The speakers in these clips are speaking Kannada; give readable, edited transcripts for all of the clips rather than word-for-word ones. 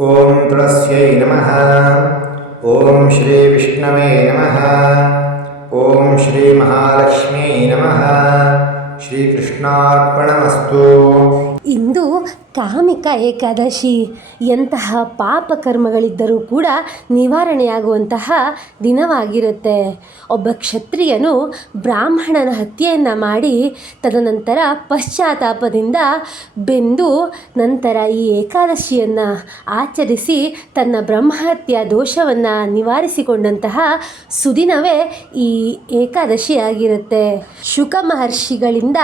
ಓಂ ತುಳಸ್ಯೈ ನಮಃ. ಓಂ ಶ್ರೀ ವಿಷ್ಣವೇ ನಮಃ. ಓಂ ಶ್ರೀ ಮಹಾಲಕ್ಷ್ಮೀ ನಮಃ. ಶ್ರೀಕೃಷ್ಣಾರ್ಪಣಮಸ್ತು. ಇಂದು ಕಾಮಿಕ ಏಕಾದಶಿ. ಎಂತಹ ಪಾಪಕರ್ಮಗಳಿದ್ದರೂ ಕೂಡ ನಿವಾರಣೆಯಾಗುವಂತಹ ದಿನವಾಗಿರುತ್ತೆ. ಒಬ್ಬ ಕ್ಷತ್ರಿಯನು ಬ್ರಾಹ್ಮಣನ ಹತ್ಯೆಯನ್ನು ಮಾಡಿ ತದನಂತರ ಪಶ್ಚಾತ್ತಾಪದಿಂದ ಬೆಂದು ನಂತರ ಈ ಏಕಾದಶಿಯನ್ನು ಆಚರಿಸಿ ತನ್ನ ಬ್ರಹ್ಮಹತ್ಯ ದೋಷವನ್ನು ನಿವಾರಿಸಿಕೊಂಡಂತಹ ಸುದಿನವೇ ಈ ಏಕಾದಶಿಯಾಗಿರುತ್ತೆ. ಶುಕ ಮಹರ್ಷಿಗಳಿಂದ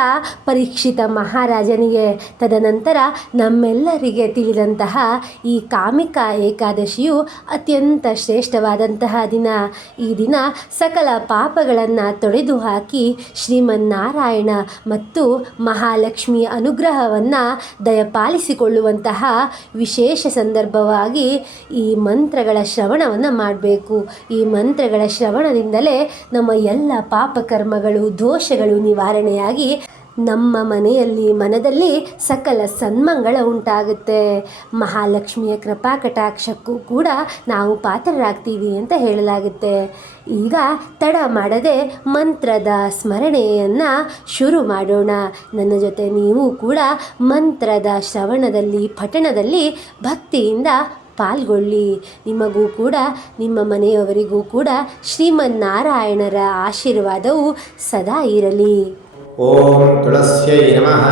ಪರೀಕ್ಷಿತ ಮಹಾರಾಜನಿಗೆ ತದನಂತರ ನಮ್ಮೆಲ್ಲರಿಗೆ ತಿಳಿದಂತಹ ಈ ಕಾಮಿಕ ಏಕಾದಶಿಯು ಅತ್ಯಂತ ಶ್ರೇಷ್ಠವಾದಂತಹ ದಿನ. ಈ ದಿನ ಸಕಲ ಪಾಪಗಳನ್ನು ತೊಡೆದು ಹಾಕಿ ಶ್ರೀಮನ್ನಾರಾಯಣ ಮತ್ತು ಮಹಾಲಕ್ಷ್ಮಿಯ ಅನುಗ್ರಹವನ್ನು ದಯಪಾಲಿಸಿಕೊಳ್ಳುವಂತಹ ವಿಶೇಷ ಸಂದರ್ಭವಾಗಿ ಈ ಮಂತ್ರಗಳ ಶ್ರವಣವನ್ನು ಮಾಡಬೇಕು. ಈ ಮಂತ್ರಗಳ ಶ್ರವಣದಿಂದಲೇ ನಮ್ಮ ಎಲ್ಲ ಪಾಪಕರ್ಮಗಳು ದೋಷಗಳು ನಿವಾರಣೆಯಾಗಿ ನಮ್ಮ ಮನದಲ್ಲಿ ಸಕಲ ಸನ್ಮಂಗಳ ಉಂಟಾಗುತ್ತೆ. ಮಹಾಲಕ್ಷ್ಮಿಯ ಕೃಪಾ ಕಟಾಕ್ಷಕ್ಕೂ ಕೂಡ ನಾವು ಪಾತ್ರರಾಗ್ತೀವಿ ಅಂತ ಹೇಳಲಾಗುತ್ತೆ. ಈಗ ತಡ ಮಾಡದೆ ಮಂತ್ರದ ಸ್ಮರಣೆಯನ್ನು ಶುರು ಮಾಡೋಣ. ನನ್ನ ಜೊತೆ ನೀವು ಕೂಡ ಮಂತ್ರದ ಶ್ರವಣದಲ್ಲಿ ಪಠಣದಲ್ಲಿ ಭಕ್ತಿಯಿಂದ ಪಾಲ್ಗೊಳ್ಳಿ. ನಿಮಗೂ ಕೂಡ ನಿಮ್ಮ ಮನೆಯವರಿಗೂ ಕೂಡ ಶ್ರೀಮನ್ನಾರಾಯಣರ ಆಶೀರ್ವಾದವು ಸದಾ ಇರಲಿ. ಓಂ ತುಳಸ್ಯೈ ನಮಃ.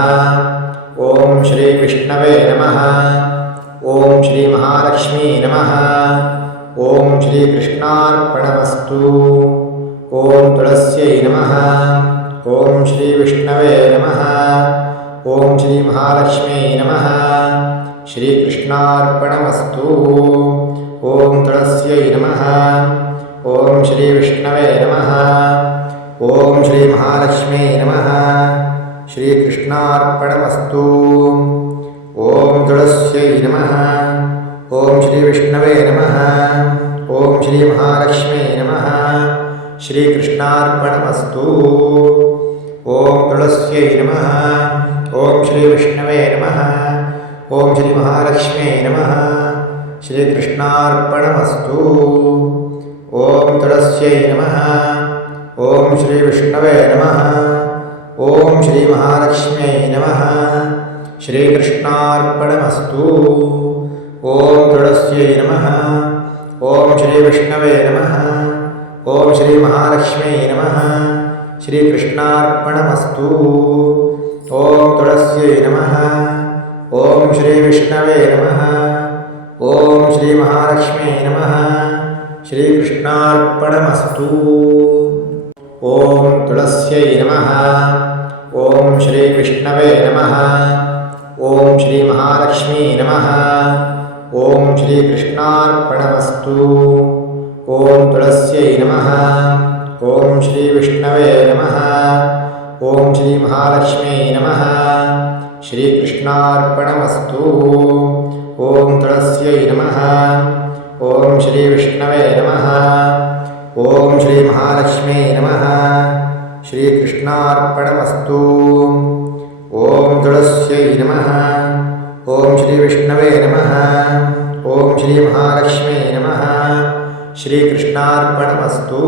ಓಂ ಶ್ರೀ ವಿಷ್ಣವೇ ನಮಃ. ಓಂ ಶ್ರೀ ಮಹಾಲಕ್ಷ್ಮೀ ನಮಃ. ಓಂ ಶ್ರೀ ಕೃಷ್ಣಾರ್ಪಣಮಸ್ತು. ಓಂ ತುಳಸ್ಯೈ ನಮಃ. ಓಂ ಶ್ರೀ ವಿಷ್ಣವೇ ನಮಃ. ಓಂ ಶ್ರೀ ಮಹಾಲಕ್ಷ್ಮೀ ನಮಃ. ಶ್ರೀ ಕೃಷ್ಣಾರ್ಪಣಮಸ್ತು. ಓಂ ತುಳಸ್ಯೈ ನಮಃ. ಓಂ ಶ್ರೀ ವಿಷ್ಣವೇ ನಮಃ. ಓಂ ಶ್ರೀ ಮಹಾಲಕ್ಷ್ಮೀ ನಮಃ. ಶ್ರೀ ಕೃಷ್ಣಾರ್ಪಣಮಸ್ತು. ಓಂ ತುಳಸ್ಯೈ ನಮಃ. ಓಂ ಶ್ರೀ ವಿಷ್ಣವೇ ನಮಃ. ಓಂ ಶ್ರೀ ಮಹಾಲಕ್ಷ್ಮೀ ನಮಃ. ಶ್ರೀ ಕೃಷ್ಣಾರ್ಪಣಮಸ್ತು. ಓಂ ತುಳಸ್ಯೈ ನಮಃ. ಓಂ ಶ್ರೀ ವಿಷ್ಣವೇ ನಮಃ. ಓಂ ಶ್ರೀ ಮಹಾಲಕ್ಷ್ಮೀ ನಮಃ. ಶ್ರೀ ಕೃಷ್ಣಾರ್ಪಣಮಸ್ತು. ಓಂ ತುಳಸ್ಯೈ ನಮಃ. ಓಂ ಶ್ರೀ ವಿಷ್ಣವೇ ನಮಃ. ಓಂ ಶ್ರೀ ಮಹಾಲಕ್ಷ್ಮೀ ನಮಃ. ಶ್ರೀ ಕೃಷ್ಣಾರ್ಪಣಮಸ್ತು. ಓಂ ತುಳಸ್ಯೈ ನಮಃ. ಓಂ ಶ್ರೀ ವಿಷ್ಣವೇ ನಮಃ. ಓಂ ಶ್ರೀ ಮಹಾಲಕ್ಷ್ಮೀ ನಮಃ. ಶ್ರೀ ಕೃಷ್ಣಾರ್ಪಣಮಸ್ತು. ಓಂ ತುಳಸ್ಯೈ ನಮಃ. ಓಂ ಶ್ರೀ ವಿಷ್ಣವೇ ನಮಃ. ಓಂ ಶ್ರೀ ಮಹಾಲಕ್ಷ್ಮೀ ನಮಃ. ಶ್ರೀ ಕೃಷ್ಣಾರ್ಪಣಮಸ್ತು. ಓಂ ತುಳಸ್ಯೈ ನಮಃ. ಓಂ ಶ್ರೀ ವಿಷ್ಣವೇ ನಮಃ. ಓಂ ಶ್ರೀ ಮಹಾಲಕ್ಷ್ಮೀ ನಮಃ. ಓಂ ಶ್ರೀ ಕೃಷ್ಣಾರ್ಪಣಮಸ್ತು. ಓಂ ತುಳಸ್ಯೈ ನಮಃ. ಓಂ ಶ್ರೀ ವಿಷ್ಣವೇ ನಮಃ. ಓಂ ಶ್ರೀ ಮಹಾಲಕ್ಷ್ಮೀ ನಮಃ. ಶ್ರೀ ಕೃಷ್ಣಾರ್ಪಣಮಸ್ತು. ಓಂ ತುಳಸ್ಯೈ ನಮಃ. ಓಂ ಶ್ರೀ ವಿಷ್ಣವೇ ನಮಃ. ಓಂ ಶ್ರೀ ಮಹಾಲಕ್ಷ್ಮೀ ನಮಃ. ಶ್ರೀ ಕೃಷ್ಣಾರ್ಪಣಮಸ್ತು. ಓಂ ತುಳಸ್ಯೈ ನಮಃ. ಓಂ ಶ್ರೀ ವಿಷ್ಣವೇ ನಮಃ. ಓಂ ಶ್ರೀ ಮಹಾಲಕ್ಷ್ಮೀ ನಮಃ. ಶ್ರೀ ಕೃಷ್ಣಾರ್ಪಣಮಸ್ತು.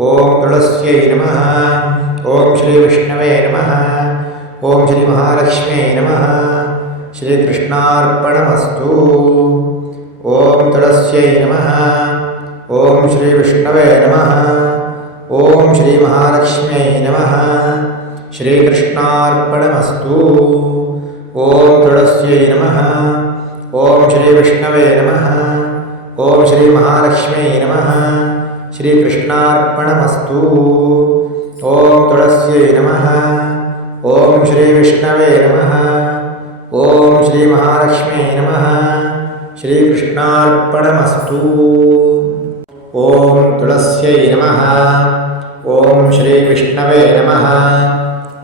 ಓಂ ತುಳಸ್ಯೈ ನಮಃ. ಓಂ ಶ್ರೀ ವಿಷ್ಣವೇ ನಮಃ. ಓಂ ಶ್ರೀ ಮಹಾಲಕ್ಷ್ಮೀ ನಮಃ. ಶ್ರೀ ಕೃಷ್ಣಾರ್ಪಣಮಸ್ತು. ಓಂ ತುಳಸ್ಯೈ ನಮಃ. ಓಂ ಶ್ರೀ ವಿಷ್ಣವೇ ನಮಃ. ಓಂ ಶ್ರೀ ಮಹಾಲಕ್ಷ್ಮೀ ನಮಃ. ಶ್ರೀ ಕೃಷ್ಣಾರ್ಪಣಮಸ್ತು. ಓಂ ತುಳಸ್ಯೈ ನಮಃ. ಓಂ ಶ್ರೀ ವಿಷ್ಣವೇ ನಮಃ. ಓಂ ಶ್ರೀ ಮಹಾಲಕ್ಷ್ಮೀ ನಮಃ. ಶ್ರೀ ಕೃಷ್ಣಾರ್ಪಣಮಸ್ತು. ಓಂ ತುಳಸ್ಯೈ ನಮಃ. ಓಂ ಶ್ರೀ ವಿಷ್ಣವೇ ನಮಃ. ಓಂ ಶ್ರೀ ಮಹಾಲಕ್ಷ್ಮೀ ನಮಃ. ಶ್ರೀ ಕೃಷ್ಣಾರ್ಪಣಮಸ್ತು. ಓಂ ತುಳಸ್ಯೈ ನಮಃ. ಓಂ ಶ್ರೀ ವಿಷ್ಣವೇ ನಮಃ.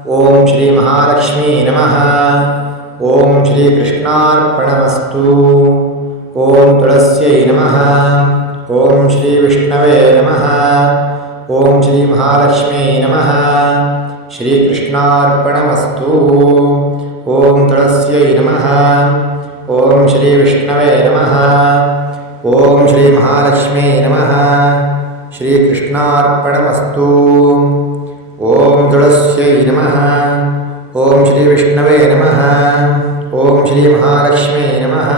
ಓಂ ಶ್ರೀ ಮಹಾಲಕ್ಷ್ಮೀ ನಮಃ. ಓಂ ಶ್ರೀ ಕೃಷ್ಣಾರ್ಪಣಮಸ್ತು. ಓಂ ತುಳಸ್ಯೈ ನಮಃ. ಓಂ ಶ್ರೀ ವಿಷ್ಣವೇ ನಮಃ. ಓಂ ಶ್ರೀ ಮಹಾಲಕ್ಷ್ಮೀ ನಮಃ. ಶ್ರೀ ಕೃಷ್ಣಾರ್ಪಣಮಸ್ತು. ಓಂ ತುಳಸ್ಯೈ ನಮಃ. ಓಂ ಶ್ರೀ ವಿಷ್ಣವೇ ನಮಃ. ಓಂ ಶ್ರೀ ಮಹಾಲಕ್ಷ್ಮೀ ನಮಃ. ಶ್ರೀ ಕೃಷ್ಣಾರ್ಪಣಮಸ್ತು. ಓಂ ತುಳಸ್ಯೈ ನಮಃ. ಓಂ ಶ್ರೀ ವಿಷ್ಣವೇ ನಮಃ. ಓಂ ಶ್ರೀ ಮಹಾಲಕ್ಷ್ಮೀ ನಮಃ.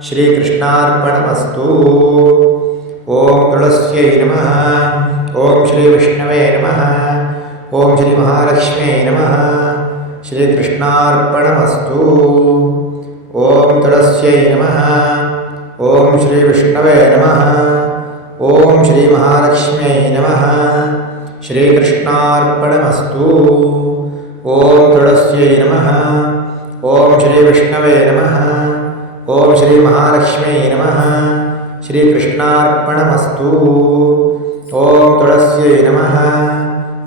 ಶ್ರೀ ಕೃಷ್ಣಾರ್ಪಣಮಸ್ತು. ಓಂ ತುಳಸ್ಯೈ ನಮಃ. ಓಂ ಶ್ರೀ ವಿಷ್ಣವೇ ನಮಃ. ಓಂ ಶ್ರೀ ಮಹಾಲಕ್ಷ್ಮೀ ನಮಃ. ಶ್ರೀ ಕೃಷ್ಣಾರ್ಪಣಮಸ್ತು. ಓಂ ತುಳಸ್ಯೈ ನಮಃ. ಓಂ ಶ್ರೀ ವಿಷ್ಣವೇ ನಮಃ. ಓಂ ಶ್ರೀ ಮಹಾಲಕ್ಷ್ಮೀ ನಮಃ. ಶ್ರೀ ಕೃಷ್ಣಾರ್ಪಣಮಸ್ತು. ಓಂ ತುಳಸ್ಯೈ ನಮಃ. ಓಂ ಶ್ರೀ ವಿಷ್ಣವೇ ನಮಃ. ಓಂ ಶ್ರೀ ಮಹಾಲಕ್ಷ್ಮೀ ನಮಃ. ಶ್ರೀ ಕೃಷ್ಣಾರ್ಪಣಮಸ್ತು. ಓಂ ತುಳಸ್ಯೈ ನಮಃ.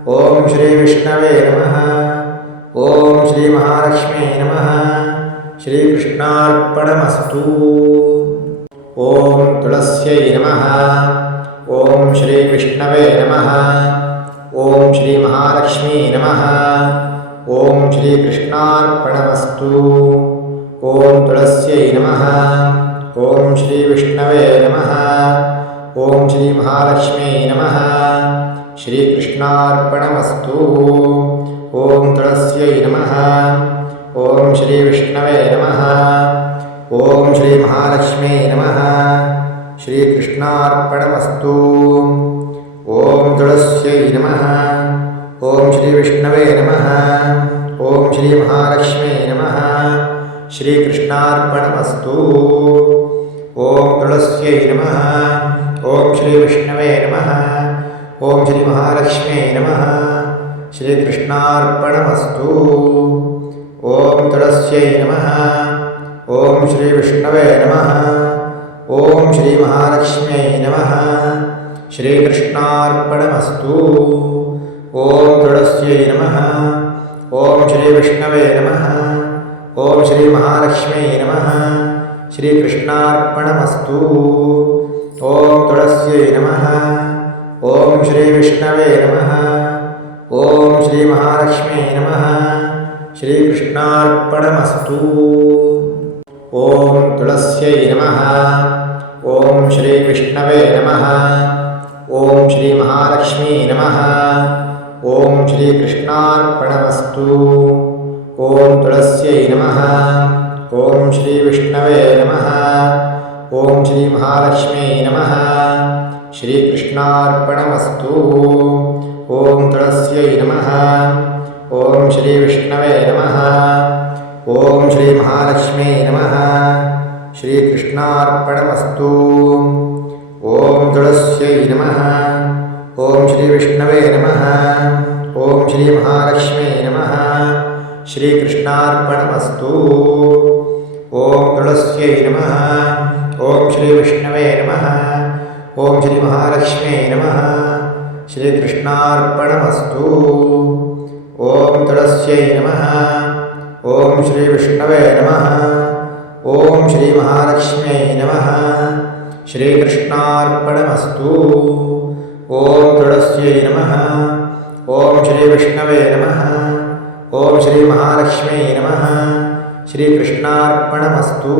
ಓಂ ಶ್ರೀ ವಿಷ್ಣವೇ ನಮಃ. ಓಂ ಶ್ರೀ ಮಹಾಲಕ್ಷ್ಮೀ ನಮಃ. ಶ್ರೀ ಕೃಷ್ಣಾರ್ಪಣಮಸ್ತು. ಓಂ ತುಳಸ್ಯೈ ನಮಃ. ಓಂ ಶ್ರೀ ವಿಷ್ಣವೇ ನಮಃ. ಓಂ ಶ್ರೀ ಮಹಾಲಕ್ಷ್ಮೀ ನಮಃ. ಓಂ ಶ್ರೀ ಕೃಷ್ಣಾರ್ಪಣಮಸ್ತು. ಓಂ ತುಳಸ್ಯೈ ನಮಃ. ಓಂ ಶ್ರೀ ವಿಷ್ಣವೇ ನಮಃ. ಓಂ ಶ್ರೀ ಮಹಾಲಕ್ಷ್ಮೀ ನಮಃ. ಶ್ರೀ ಕೃಷ್ಣಾರ್ಪಣಮಸ್ತು. ಓಂ ತುಳಸ್ಯೈ ನಮಃ. ಓಂ ಶ್ರೀ ವಿಷ್ಣವೇ ನಮಃ. ಓಂ ಶ್ರೀ ಮಹಾಲಕ್ಷ್ಮೀ ನಮಃ. ಶ್ರೀ ಕೃಷ್ಣಾರ್ಪಣಮಸ್ತು. ಓಂ ತುಳಸ್ಯೈ ನಮಃ. ಓಂ ಶ್ರೀ ವಿಷ್ಣವೇ ನಮಃ. ಓಂ ಶ್ರೀ ಮಹಾಲಕ್ಷ್ಮೀ ನಮಃ. ಶ್ರೀ ಕೃಷ್ಣಾರ್ಪಣಮಸ್ತು. ಓಂ ತುಳಸ್ಯೈ ನಮಃ. ಓಂ ಶ್ರೀ ವಿಷ್ಣವೇ ನಮಃ. ಓಂ ಶ್ರೀ ಮಹಾಲಕ್ಷ್ಮೀ ನಮಃ. ಶ್ರೀ ಕೃಷ್ಣಾರ್ಪಣಮಸ್ತು. ಓಂ ತುಳಸ್ಯೈ ನಮಃ. ಓಂ ಶ್ರೀ ವಿಷ್ಣವೇ ನಮಃ. ಓಂ ಶ್ರೀ ಮಹಾಲಕ್ಷ್ಮೀ ನಮಃ. ಶ್ರೀ ಕೃಷ್ಣಾರ್ಪಣಮಸ್ತು. ಓಂ ತುಳಸ್ಯೈ ನಮಃ. ಓಂ ಶ್ರೀ ವಿಷ್ಣವೇ ನಮಃ. ಓಂ ಶ್ರೀ ಮಹಾಲಕ್ಷ್ಮೀ ನಮಃ. ಶ್ರೀ ಕೃಷ್ಣಾರ್ಪಣಮಸ್ತು. ಓಂ ತುಳಸ್ಯೈ ನಮಃ. ಓಂ ಶ್ರೀ ವಿಷ್ಣವೇ ನಮಃ. ಓಂ ಶ್ರೀ ಮಹಾಲಕ್ಷ್ಮೀ ನಮಃ. ಶ್ರೀ ಕೃಷ್ಣಾರ್ಪಣಮಸ್ತು. ಓಂ ತುಳಸ್ಯೈ ನಮಃ. ಓಂ ಶ್ರೀ ವಿಷ್ಣವೇ ನಮಃ. ಓಂ ಶ್ರೀ ಮಹಾಲಕ್ಷ್ಮೀ ನಮಃ. ಓಂ ಶ್ರೀ ಕೃಷ್ಣಾರ್ಪಣಮಸ್ತು. ಓಂ ತುಳಸ್ಯೈ ನಮಃ. ಓಂ ಶ್ರೀ ವಿಷ್ಣವೇ ನಮಃ. ಓಂ ಶ್ರೀ ಮಹಾಲಕ್ಷ್ಮೀ ನಮಃ. ಶ್ರೀ ಕೃಷ್ಣಾರ್ಪಣಮಸ್ತು. ಓಂ ತುಳಸ್ಯೈ ನಮಃ. ಓಂ ಶ್ರೀ ವಿಷ್ಣವೇ ನಮಃ. ಓಂ ಶ್ರೀ ಮಹಾಲಕ್ಷ್ಮೀ ನಮಃ. ಶ್ರೀ ಕೃಷ್ಣಾರ್ಪಣಮಸ್ತು. ಓಂ ತುಳಸ್ಯೈ ನಮಃ. ಓಂ ಶ್ರೀ ವಿಷ್ಣವೇ ನಮಃ. ಓಂ ಶ್ರೀ ಮಹಾಲಕ್ಷ್ಮೀ ನಮಃ. ಶ್ರೀ ಕೃಷ್ಣಾರ್ಪಣಮಸ್ತು. ಓಂ ತುಳಸ್ಯೈ ನಮಃ. ಓಂ ಶ್ರೀ ವಿಷ್ಣವೇ ನಮಃ. ಓಂ ಶ್ರೀ ಮಹಾಲಕ್ಷ್ಮೀ ನಮಃ. ಶ್ರೀ ಕೃಷ್ಣಾರ್ಪಣಮಸ್ತು. ಓಂ ತುಳಸ್ಯೈ ನಮಃ. ಓಂ ಶ್ರೀ ವಿಷ್ಣವೇ ನಮಃ. ಓಂ ಶ್ರೀ ಮಹಾಲಕ್ಷ್ಮೀ ನಮಃ. ಶ್ರೀ ಕೃಷ್ಣಾರ್ಪಣಮಸ್ತು. ಓಂ ತುಳಸ್ಯೈ ನಮಃ. ಓಂ ಶ್ರೀ ವಿಷ್ಣವೇ ನಮಃ. ಓಂ ಶ್ರೀ ಮಹಾಲಕ್ಷ್ಮೀ ನಮಃ. ಶ್ರೀ ಕೃಷ್ಣಾರ್ಪಣಮಸ್ತು.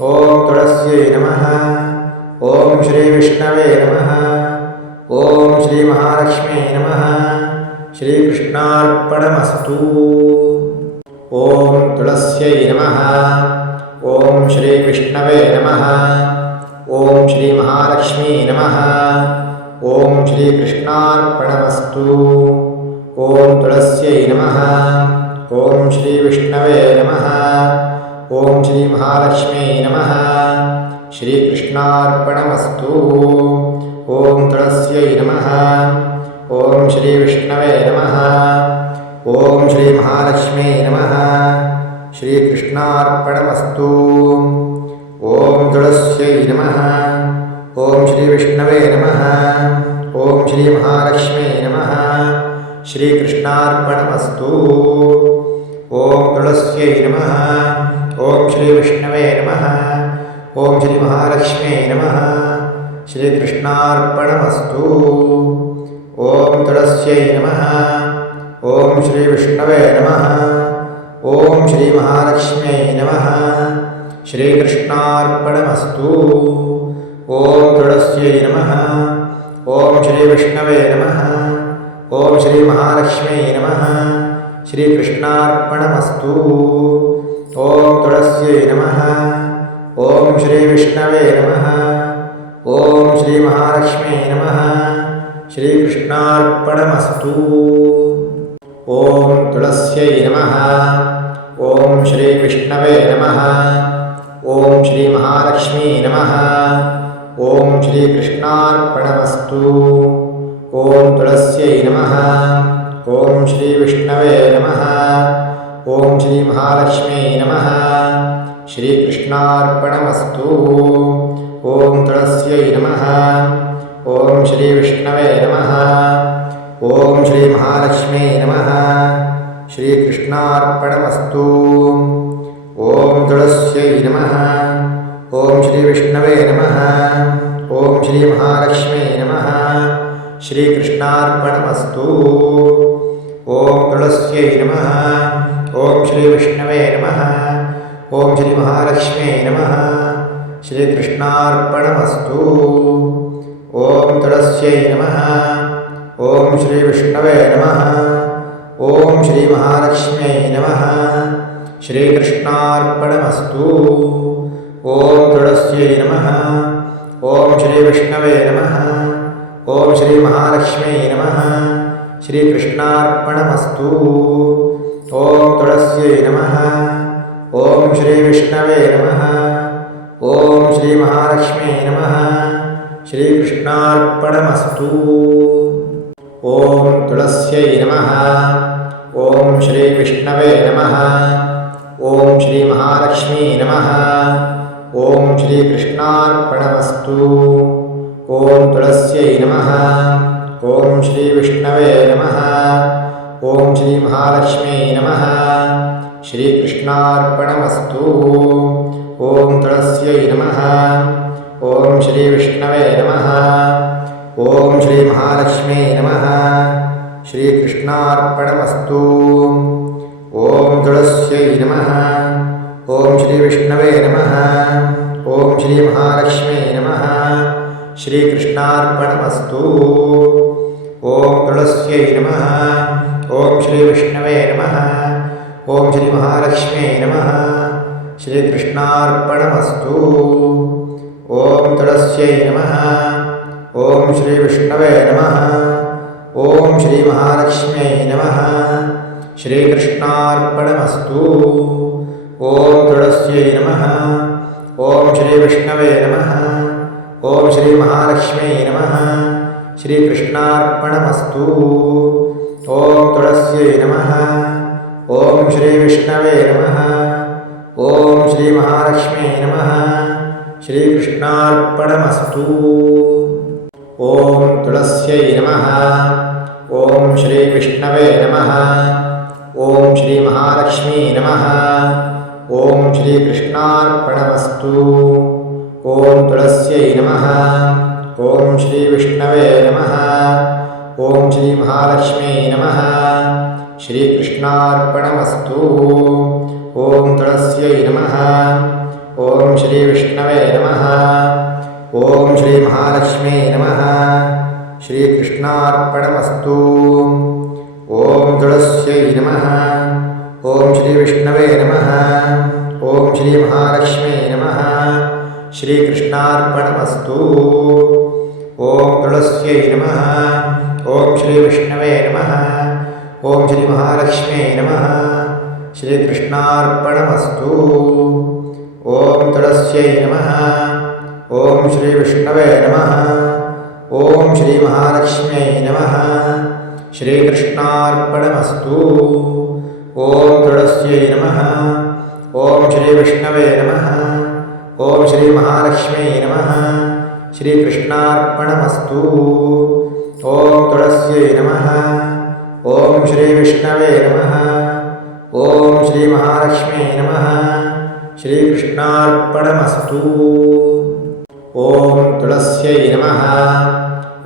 ಓಂ ತುಳಸ್ಯೈ ನಮಃ. ಓಂ ಶ್ರೀ ವಿಷ್ಣವೇ ನಮಃ. ಓಂ ಶ್ರೀ ಮಹಾಲಕ್ಷ್ಮೀ ನಮಃ. ಶ್ರೀ ಕೃಷ್ಣಾರ್ಪಣಮಸ್ತು. ಓಂ ತುಳಸ್ಯೈ ನಮಃ. ಓಂ ಶ್ರೀ ವಿಷ್ಣವೇ ನಮಃ. ಓಂ ಶ್ರೀ ಮಹಾಲಕ್ಷ್ಮೀ ನಮಃ. ಓಂ ಶ್ರೀ ಕೃಷ್ಣಾರ್ಪಣಮಸ್ತು. ಓಂ ತುಳಸ್ಯೈ ನಮಃ. ಓಂ ಶ್ರೀ ವಿಷ್ಣವೇ ನಮಃ. ಓಂ ಶ್ರೀ ಮಹಾಲಕ್ಷ್ಮೀ ನಮಃ. ಶ್ರೀ ಕೃಷ್ಣಾರ್ಪಣಮಸ್ತು. ಓಂ ತುಳಸ್ಯೈ ನಮಃ. ಓಂ ಶ್ರೀ ವಿಷ್ಣವೇ ನಮಃ. ಓಂ ಶ್ರೀ ಮಹಾಲಕ್ಷ್ಮೀ ನಮಃ. ಶ್ರೀ ಕೃಷ್ಣಾರ್ಪಣಮಸ್ತು. ಓಂ ತುಳಸ್ಯೈ ನಮಃ. ಓಂ ಶ್ರೀ ವಿಷ್ಣವೇ ನಮಃ. ಓಂ ಶ್ರೀ ಮಹಾಲಕ್ಷ್ಮೀ ನಮಃ. ಶ್ರೀ ಕೃಷ್ಣಾರ್ಪಣಮಸ್ತು. ಓಂ ತುಳಸ್ಯೈ ನಮಃ. ಓಂ ಶ್ರೀ ವಿಷ್ಣವೇ ನಮಃ. ಓಂ ಶ್ರೀ ಮಹಾಲಕ್ಷ್ಮೀ ನಮಃ. ಶ್ರೀ ಕೃಷ್ಣಾರ್ಪಣಮಸ್ತು. ಓಂ ತುಳಸ್ಯೈ ನಮಃ. ಓಂ ಶ್ರೀ ವಿಷ್ಣವೇ ನಮಃ. ಓಂ ಶ್ರೀ ಮಹಾಲಕ್ಷ್ಮ್ಯೈ ನಮಃ. ಶ್ರೀಕೃಷ್ಣಾರ್ಪಣಮಸ್ತು. ಓಂ ತುಳಸ್ಯೈ ನಮಃ. ಓಂ ಶ್ರೀ ವಿಷ್ಣವೇ ನಮಃ. ಓಂ ಶ್ರೀ ಮಹಾಲಕ್ಷ್ಮ್ಯೈ ನಮಃ. ಶ್ರೀಕೃಷ್ಣಾರ್ಪಣಮಸ್ತು. ಓಂ ತುಳಸ್ಯೈ ನಮಃ. ಓಂ ಶ್ರೀ ವಿಷ್ಣವೇ ನಮಃ. ಓಂ ಶ್ರೀ ಮಹಾಲಕ್ಷ್ಮ್ಯೈ ನಮಃ. ಶ್ರೀಕೃಷ್ಣಾರ್ಪಣಮಸ್ತು. ಓಂ ತುಳಸ್ಯೈ ನಮಃ. ಓಂ ಶ್ರೀ ವಿಷ್ಣವೇ ನಮಃ. ಓಂ ಶ್ರೀ ಮಹಾಲಕ್ಷ್ಮೀ ನಮಃ. ಓಂ ಶ್ರೀಕೃಷ್ಣಾರ್ಪಣಮಸ್ತು. ಓಂ ತುಳಸ್ಯೈ ನಮಃ. ಓಂ ಶ್ರೀ ವಿಷ್ಣವೇ ನಮಃ. ಓಂ ಶ್ರೀ ಮಹಾಲಕ್ಷ್ಮೀ ನಮಃ. ಶ್ರೀಕೃಷ್ಣಾರ್ಪಣಮಸ್ತು. ಓಂ ತುಳಸ್ಯೈ ನಮಃ. ಓಂ ಶ್ರೀ ವಿಷ್ಣವೇ ನಮಃ. ಓಂ ಶ್ರೀ ಮಹಾಲಕ್ಷ್ಮೀ ನಮಃ. ಶ್ರೀಕೃಷ್ಣಾರ್ಪಣಮಸ್ತು. ಓಂ ತುಳಸ್ಯೈ ನಮಃ. ಓಂ ಶ್ರೀ ವಿಷ್ಣವೇ ನಮಃ. ಓಂ ಶ್ರೀ ಮಹಾಲಕ್ಷ್ಮೀ ನಮಃ. ಶ್ರೀಕೃಷ್ಣಾರ್ಪಣಮಸ್ತು. ಓಂ ತುಳಸ್ಯೈ ನಮಃ. ಓಂ ಶ್ರೀ ವಿಷ್ಣವೇ ನಮಃ. ಓಂ ಶ್ರೀ ಮಹಾಲಕ್ಷ್ಮೀ ನಮಃ. ಶ್ರೀಕೃಷ್ಣಾರ್ಪಣಮಸ್ತು. ಓಂ ತುಳಸ್ಯೈ ನಮಃ. ಓಂ ಶ್ರೀ ವಿಷ್ಣವೇ ನಮಃ. ಓಂ ಶ್ರೀ ಮಹಾಲಕ್ಷ್ಮೀ ನಮಃ. ಶ್ರೀಕೃಷ್ಣಾರ್ಪಣಮಸ್ತು. ಓಂ ತುಳಸ್ಯೈ ನಮಃ. ಓಂ ಶ್ರೀ ವಿಷ್ಣವೇ ನಮಃ. ಓಂ ಶ್ರೀ ಮಹಾಲಕ್ಷ್ಮೀ ನಮಃ. ಶ್ರೀಕೃಷ್ಣಾರ್ಪಣಮಸ್ತು. ಓಂ ತುಳಸ್ಯೈ ನಮಃ. ಓಂ ಶ್ರೀ ವಿಷ್ಣವೇ ನಮಃ. ಓಂ ಶ್ರೀ ಮಹಾಲಕ್ಷ್ಮೀ ನಮಃ. ಶ್ರೀಕೃಷ್ಣಾರ್ಪಣಮಸ್ತು. ಓಂ ತುಳಸ್ಯೈ ನಮಃ. ಓಂ ಶ್ರೀ ವಿಷ್ಣವೇ ನಮಃ. ಓಂ ಶ್ರೀ ಮಹಾಲಕ್ಷ್ಮೀ ನಮಃ. ಓಂ ಶ್ರೀಕೃಷ್ಣಾರ್ಪಣಮಸ್ತು. ಓಂ ತುಳಸ್ಯೈ ನಮಃ. ಓಂ ಶ್ರೀ ವಿಷ್ಣವೇ ನಮಃ. ಓಂ ಶ್ರೀ ಮಹಾಲಕ್ಷ್ಮೀ ನಮಃ. ಶ್ರೀಕೃಷ್ಣಾರ್ಪಣಮಸ್ತು. ಓಂ ತುಳಸ್ಯೈ ನಮಃ. ಓಂ ಶ್ರೀ ವಿಷ್ಣವೇ ನಮಃ. ಓಂ ಶ್ರೀ ಮಹಾಲಕ್ಷ್ಮೀ ನಮಃ. ಶ್ರೀಕೃಷ್ಣಾರ್ಪಣಮಸ್ತು. ಓಂ ತುಳಸ್ಯೈ ನಮಃ. ಓಂ ಶ್ರೀ ವಿಷ್ಣವೇ ನಮಃ. ಓಂ ಶ್ರೀ ಮಹಾಲಕ್ಷ್ಮೀ ನಮಃ. ಶ್ರೀಕೃಷ್ಣಾರ್ಪಣಮಸ್ತು. ಓಂ ತುಳಸ್ಯೈ ನಮಃ. ಓಂ ಶ್ರೀ ವಿಷ್ಣವೇ ನಮಃ. ಓಂ ಶ್ರೀ ಮಹಾಲಕ್ಷ್ಮೀ ನಮಃ. ಶ್ರೀಕೃಷ್ಣಾರ್ಪಣಮಸ್ತು. ಓಂ ತುಳಸ್ಯೈ ನಮಃ. ಓಂ ಶ್ರೀ ವಿಷ್ಣವೇ ನಮಃ. ಓಂ ಶ್ರೀ ಮಹಾಲಕ್ಷ್ಮೀ ನಮಃ. ಶ್ರೀಕೃಷ್ಣಾರ್ಪಣಮಸ್ತು. ಓಂ ತುಳಸ್ಯೈ ನಮಃ. ಓಂ ಶ್ರೀ ವಿಷ್ಣವೇ ನಮಃ. ಓಂ ಶ್ರೀ ಮಹಾಲಕ್ಷ್ಮೀ ನಮಃ. ಶ್ರೀಕೃಷ್ಣಾರ್ಪಣಮಸ್ತು. ಓಂ ತುಳಸ್ಯೈ ನಮಃ. ಓಂ ಶ್ರೀ ವಿಷ್ಣವೇ ನಮಃ. ಓಂ ಶ್ರೀ ಮಹಾಲಕ್ಷ್ಮೀ ನಮಃ. ಶ್ರೀಕೃಷ್ಣಾರ್ಪಣಮಸ್ತು. ಓಂ ತುಳಸ್ಯೈ ನಮಃ. ಓಂ ಶ್ರೀ ವಿಷ್ಣವೇ ನಮಃ. ಓಂ ಶ್ರೀ ಮಹಾಲಕ್ಷ್ಮೀ ನಮಃ. ಓಂ ಶ್ರೀಕೃಷ್ಣಾರ್ಪಣಮಸ್ತು. ಓಂ ತುಳಸ್ಯೈ ನಮಃ. ಓಂ ಶ್ರೀ ವಿಷ್ಣವೇ ನಮಃ. ಓಂ ಶ್ರೀ ಮಹಾಲಕ್ಷ್ಮೀ ನಮಃ. ಶ್ರೀಕೃಷ್ಣಾರ್ಪಣಮಸ್ತು. ಓಂ ತುಳಸ್ಯೈ ನಮಃ. ಓಂ ಶ್ರೀ ವಿಷ್ಣವೇ ನಮಃ. ಓಂ ಶ್ರೀ ಮಹಾಲಕ್ಷ್ಮೀ ನಮಃ. ಶ್ರೀಕೃಷ್ಣಾರ್ಪಣಮಸ್ತು. ಓಂ ತುಳಸ್ಯೈ ನಮಃ. ಓಂ ಶ್ರೀ ವಿಷ್ಣವೇ ನಮಃ. ಓಂ ಶ್ರೀ ಮಹಾಲಕ್ಷ್ಮೀ ನಮಃ. ಶ್ರೀಕೃಷ್ಣಾರ್ಪಣಮಸ್ತು. ಓಂ ತುಳಸ್ಯೈ ನಮಃ. ಓಂ ಶ್ರೀ ವಿಷ್ಣವೇ ನಮಃ. ಓಂ ಶ್ರೀ ಮಹಾಲಕ್ಷ್ಮೀ ನಮಃ. ಶ್ರೀಕೃಷ್ಣಾರ್ಪಣಮಸ್ತು. ಓಂ ತುಳಸ್ಯೈ ನಮಃ. ಓಂ ಶ್ರೀ ವಿಷ್ಣವೇ ನಮಃ. ಓಂ ಶ್ರೀ ಮಹಾಲಕ್ಷ್ಮೀ ನಮಃ. ಶ್ರೀಕೃಷ್ಣಾರ್ಪಣಮಸ್ತು. ಓಂ ತುಳಸ್ಯೈ ನಮಃ. ಓಂ ಶ್ರೀ ವಿಷ್ಣವೇ ನಮಃ. ಓಂ ಶ್ರೀ ಮಹಾಲಕ್ಷ್ಮೀ ನಮಃ. ಶ್ರೀಕೃಷ್ಣಾರ್ಪಣಮಸ್ತು. ಓಂ ತುಳಸ್ಯೈ ನಮಃ. ಓಂ ಶ್ರೀ ವಿಷ್ಣವೇ ನಮಃ. ಓಂ ಶ್ರೀ ಮಹಾಲಕ್ಷ್ಮೀ ನಮಃ. ಶ್ರೀಕೃಷ್ಣಾರ್ಪಣಮಸ್ತು. ಓಂ ತುಳಸ್ಯೈ ನಮಃ.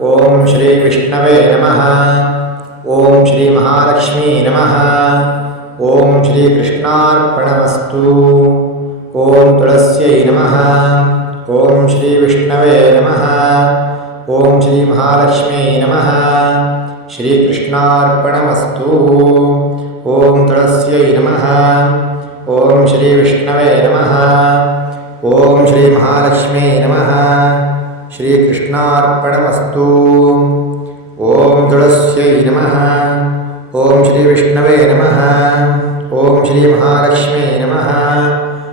ಓಂ ಶ್ರೀ ವಿಷ್ಣವೇ ನಮಃ. ಓಂ ಶ್ರೀ ಮಹಾಲಕ್ಷ್ಮೀ ನಮಃ. ಓಂ ಶ್ರೀಕೃಷ್ಣಾರ್ಪಣಮಸ್ತು. ಓಂ ತುಳಸ್ಯೈ ನಮಃ. ಓಂ ಶ್ರೀ ವಿಷ್ಣವೇ ನಮಃ. ಓಂ ಶ್ರೀ ಮಹಾಲಕ್ಷ್ಮೀ ನಮಃ. ಶ್ರೀಕೃಷ್ಣಾರ್ಪಣಮಸ್ತು. ಓಂ ತುಳಸ್ಯೈ ನಮಃ. ಓಂ ಶ್ರೀ ವಿಷ್ಣವೇ ನಮಃ. ಓಂ ಶ್ರೀ ಮಹಾಲಕ್ಷ್ಮೀ ನಮಃ. ಶ್ರೀಕೃಷ್ಣಾರ್ಪಣಮಸ್ತು. ಓಂ ತುಳಸ್ಯೈ ನಮಃ. ಓಂ ಶ್ರೀ ವಿಷ್ಣವೇ ನಮಃ. ಓಂ ಶ್ರೀ ಮಹಾಲಕ್ಷ್ಮೀ ನಮಃ.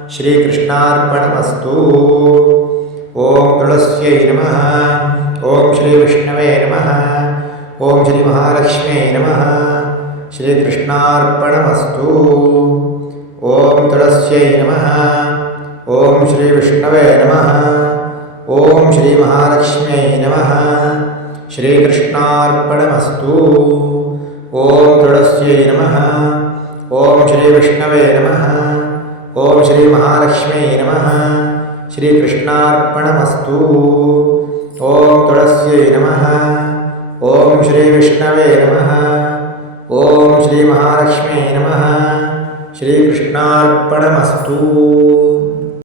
ಶ್ರೀಕೃಷ್ಣಾರ್ಪಣಮಸ್ತು. ಓಂ ತುಳಸ್ಯೈ ನಮಃ. ಓಂ ಶ್ರೀ ವಿಷ್ಣವೇ ನಮಃ. ಓಂ ಶ್ರೀ ಮಹಾಲಕ್ಷ್ಮೀ ನಮಃ. ಶ್ರೀಕೃಷ್ಣಾರ್ಪಣಮಸ್ತು. ಓಂ ತುಳಸ್ಯೈ ನಮಃ. ಓಂ ಶ್ರೀ ವಿಷ್ಣವೇ ನಮಃ. ಓಂ ಶ್ರೀ ಮಹಾಲಕ್ಷ್ಮೀ ನಮಃ. ಶ್ರೀಕೃಷ್ಣಾರ್ಪಣಮಸ್ತು. ಓಂ ತುಳಸ್ಯೈ ನಮಃ. ಓಂ ಶ್ರೀ ವಿಷ್ಣವೇ ನಮಃ. ಓಂ ಶ್ರೀ ಮಹಾಲಕ್ಷ್ಮೀ ನಮಃ. ಶ್ರೀಕೃಷ್ಣಾರ್ಪಣಮಸ್ತು. ಓಂ ತುಳಸ್ಯೈ ನಮಃ. ಓಂ ಶ್ರೀ ವಿಷ್ಣವೇ ನಮಃ. ಓಂ ಶ್ರೀ ಮಹಾಲಕ್ಷ್ಮೀ ನಮಃ. ಶ್ರೀಕೃಷ್ಣಾರ್ಪಣಮಸ್ತು.